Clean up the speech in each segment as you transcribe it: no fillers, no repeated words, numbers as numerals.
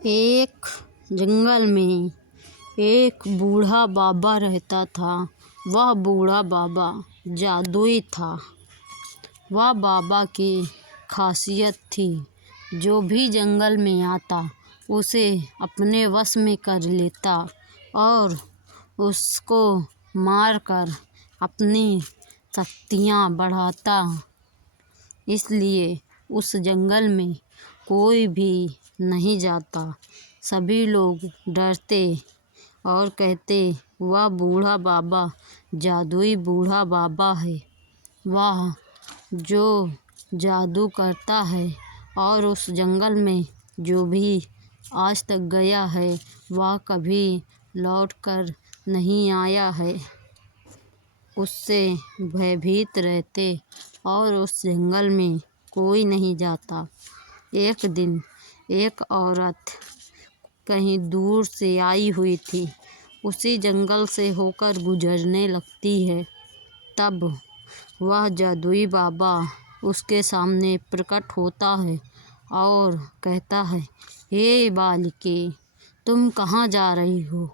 एक जंगल में एक बूढ़ा बाबा रहता था। वह बूढ़ा बाबा जादुई था। वह बाबा की खासियत थी, जो भी जंगल में आता उसे अपने वश में कर लेता और उसको मारकर अपनी शक्तियाँ बढ़ाता। इसलिए उस जंगल में कोई भी नहीं जाता। सभी लोग डरते और कहते, वह बूढ़ा बाबा जादुई बूढ़ा बाबा है। वह जो जादू करता है और उस जंगल में जो भी आज तक गया है वह कभी लौट कर नहीं आया है। उससे भयभीत रहते और उस जंगल में कोई नहीं जाता। एक दिन एक औरत कहीं दूर से आई हुई थी, उसी जंगल से होकर गुजरने लगती है। तब वह जादुई बाबा उसके सामने प्रकट होता है और कहता है, हे बालिके, तुम कहाँ जा रही हो?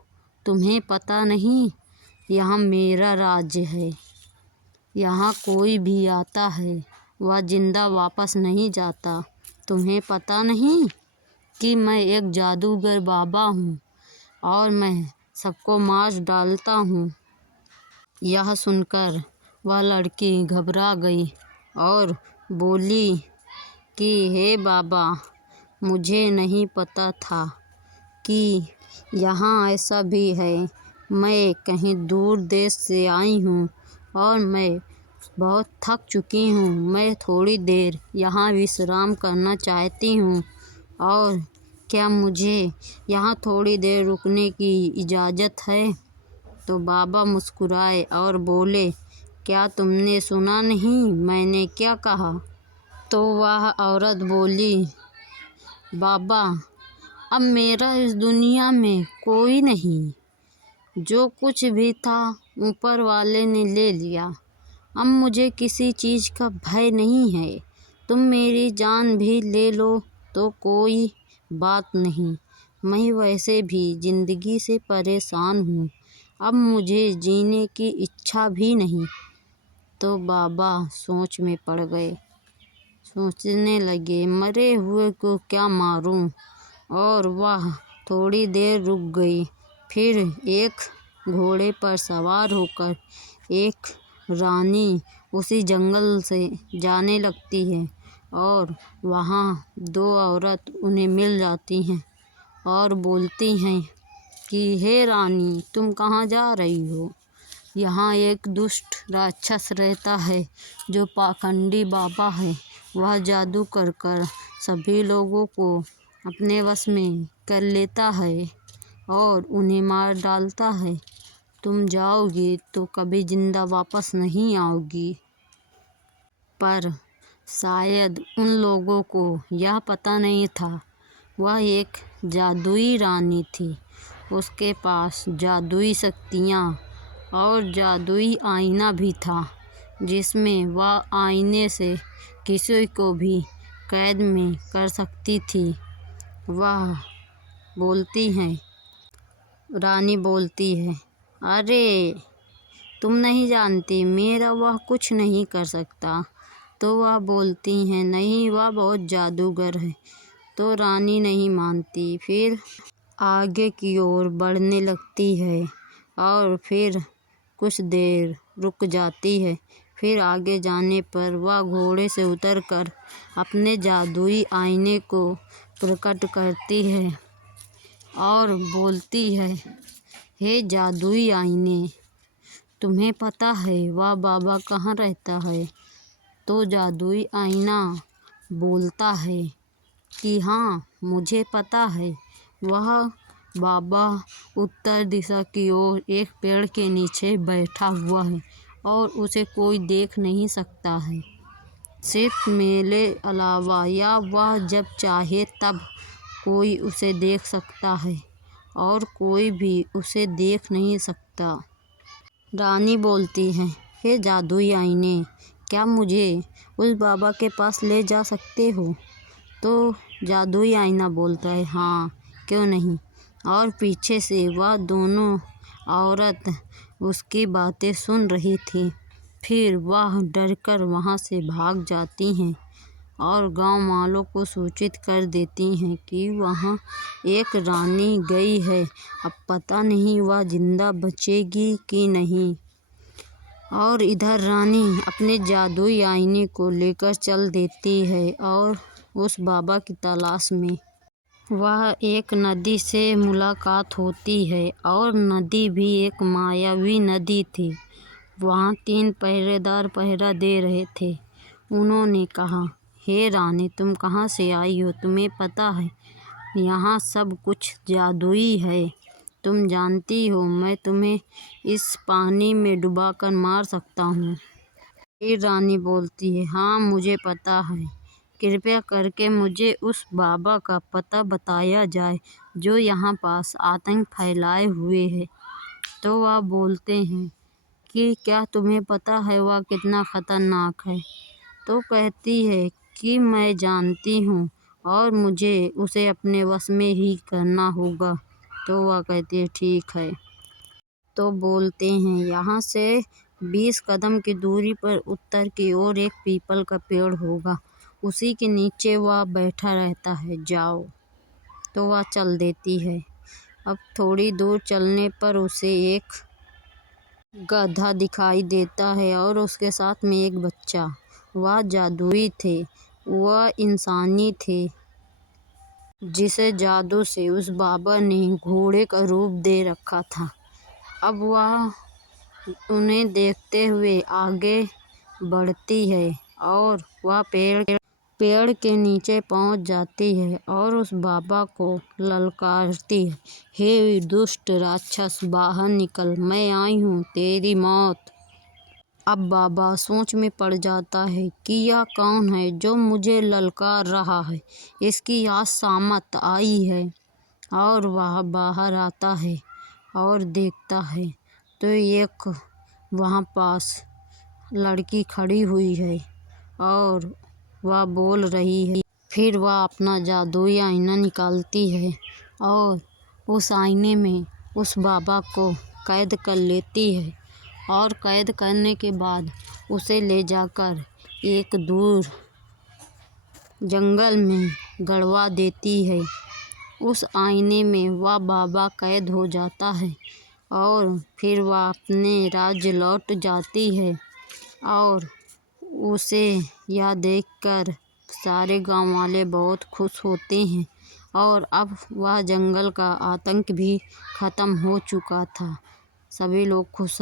तुम्हें पता नहीं यहाँ मेरा राज्य है। यहाँ कोई भी आता है वह जिंदा वापस नहीं जाता। तुम्हें पता नहीं कि मैं एक जादूगर बाबा हूँ और मैं सबको मार डालता हूँ। यह सुनकर वह लड़की घबरा गई और बोली कि हे बाबा, मुझे नहीं पता था कि यहाँ ऐसा भी है। मैं कहीं दूर देश से आई हूँ और मैं बहुत थक चुकी हूँ। मैं थोड़ी देर यहाँ विश्राम करना चाहती हूँ और क्या मुझे यहाँ थोड़ी देर रुकने की इजाज़त है? तो बाबा मुस्कुराए और बोले, क्या तुमने सुना नहीं मैंने क्या कहा? तो वह औरत बोली, बाबा, अब मेरा इस दुनिया में कोई नहीं। जो कुछ भी था ऊपर वाले ने ले लिया। अब मुझे किसी चीज़ का भय नहीं है। तुम मेरी जान भी ले लो तो कोई बात नहीं। मैं वैसे भी ज़िंदगी से परेशान हूँ। अब मुझे जीने की इच्छा भी नहीं। तो बाबा सोच में पड़ गए। सोचने लगे, मरे हुए को क्या मारूं? और वह थोड़ी देर रुक गई। फिर एक घोड़े पर सवार होकर एक रानी उसी जंगल से जाने लगती है और वहाँ दो औरत उन्हें मिल जाती हैं और बोलती हैं कि हे रानी, तुम कहाँ जा रही हो? यहाँ एक दुष्ट राक्षस रहता है जो पाखंडी बाबा है। वह जादू कर कर सभी लोगों को अपने वश में कर लेता है और उन्हें मार डालता है। तुम जाओगी तो कभी जिंदा वापस नहीं आओगी। पर शायद उन लोगों को यह पता नहीं था, वह एक जादुई रानी थी। उसके पास जादुई शक्तियाँ और जादुई आईना भी था, जिसमें वह आईने से किसी को भी कैद में कर सकती थी। वह बोलती हैं, रानी बोलती है, अरे तुम नहीं जानती, मेरा वह कुछ नहीं कर सकता। तो वह बोलती हैं, नहीं, वह बहुत जादूगर है। तो रानी नहीं मानती। फिर आगे की ओर बढ़ने लगती है और फिर कुछ देर रुक जाती है। फिर आगे जाने पर वह घोड़े से उतरकर अपने जादुई आईने को प्रकट करती है और बोलती है, हे जादुई आईने, तुम्हें पता है वह बाबा कहाँ रहता है? तो जादुई आईना बोलता है कि हाँ, मुझे पता है। वह बाबा उत्तर दिशा की ओर एक पेड़ के नीचे बैठा हुआ है और उसे कोई देख नहीं सकता है, सिर्फ मेरे अलावा, या वह जब चाहे तब कोई उसे देख सकता है और कोई भी उसे देख नहीं सकता। रानी बोलती है, हे जादुई आईने, क्या मुझे उस बाबा के पास ले जा सकते हो? तो जादुई आईना बोलता है, हाँ, क्यों नहीं। और पीछे से वह दोनों औरत उसकी बातें सुन रही थी। फिर वह डरकर वहाँ से भाग जाती हैं और गांव वालों को सूचित कर देती हैं कि वहाँ एक रानी गई है। अब पता नहीं वह जिंदा बचेगी कि नहीं। और इधर रानी अपने जादुई आईने को लेकर चल देती है और उस बाबा की तलाश में। वह एक नदी से मुलाकात होती है और नदी भी एक मायावी नदी थी। वहाँ 3 पहरेदार पहरा दे रहे थे। उन्होंने कहा, हे रानी, तुम कहाँ से आई हो? तुम्हें पता है यहाँ सब कुछ जादुई है। तुम जानती हो मैं तुम्हें इस पानी में डुबाकर मार सकता हूँ। फिर रानी बोलती है, हाँ मुझे पता है। कृपया करके मुझे उस बाबा का पता बताया जाए जो यहाँ पास आतंक फैलाए हुए है। तो वह बोलते हैं कि क्या तुम्हें पता है वह कितना खतरनाक है? तो कहती है कि मैं जानती हूँ और मुझे उसे अपने वश में ही करना होगा। तो वह कहती है ठीक है। तो बोलते हैं यहाँ से 20 कदम की दूरी पर उत्तर की ओर एक पीपल का पेड़ होगा, उसी के नीचे वह बैठा रहता है, जाओ। तो वह चल देती है। अब थोड़ी दूर चलने पर उसे एक गधा दिखाई देता है और उसके साथ में एक बच्चा। वह जादुई थे, वह इंसानी थे जिसे जादू से उस बाबा ने घोड़े का रूप दे रखा था। अब वह उन्हें देखते हुए आगे बढ़ती है और वह पेड़ के नीचे पहुंच जाती है और उस बाबा को ललकारती है, हे दुष्ट राक्षस, बाहर निकल, मैं आई हूँ तेरी मौत। अब बाबा सोच में पड़ जाता है कि यह कौन है जो मुझे ललकार रहा है। इसकी आज सामत आई है। और वह बाहर आता है और देखता है तो एक वहाँ पास लड़की खड़ी हुई है और वह बोल रही है। फिर वह अपना जादुई आईना निकालती है और उस आईने में उस बाबा को कैद कर लेती है और कैद करने के बाद उसे ले जाकर एक दूर जंगल में गड़वा देती है। उस आईने में वह बाबा कैद हो जाता है और फिर वह अपने राज्य लौट जाती है और उसे यह देखकर सारे गांव वाले बहुत खुश होते हैं और अब वह जंगल का आतंक भी ख़त्म हो चुका था। सभी लोग खुश